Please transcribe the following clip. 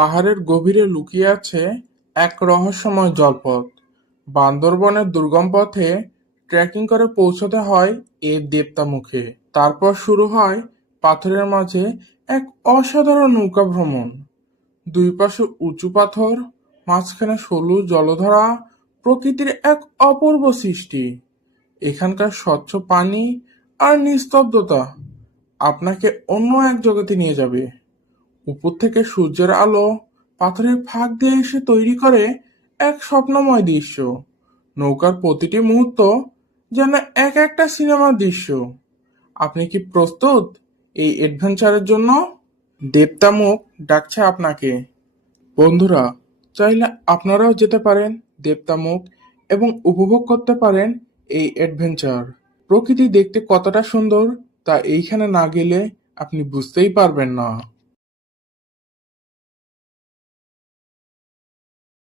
পাহাড়ের গভীরে লুকিয়ে আছে এক রহস্যময় জলপথ। বান্দরবনের দুর্গম পথে ট্রেকিং করে পৌঁছতে হয় এই দেবতামুখে। তারপর শুরু হয় পাথরের মাঝে এক অসাধারণ নৌকা ভ্রমণ। দুই পাশে উঁচু পাথর, মাঝখানে সরু জলধারা, প্রকৃতির এক অপূর্ব সৃষ্টি। এখানকার স্বচ্ছ পানি আর নিস্তব্ধতা আপনাকে অন্য এক জগতে নিয়ে যাবে। উপর থেকে সূর্যের আলো পাথরের ফাঁক দিয়ে এসে তৈরি করে এক স্বপ্নময় দৃশ্য। নৌকার প্রতিটি মুহূর্ত যেন এক একটা সিনেমার দৃশ্য। আপনি কি প্রস্তুত এই অ্যাডভেঞ্চারের জন্য? দেবতামুখ ডাকছে আপনাকে। বন্ধুরা, চাইলে আপনারাও যেতে পারেন দেবতামুখ এবং উপভোগ করতে পারেন এই অ্যাডভেঞ্চার। প্রকৃতি দেখতে কতটা সুন্দর তা এইখানে না গেলে আপনি বুঝতেই পারবেন না।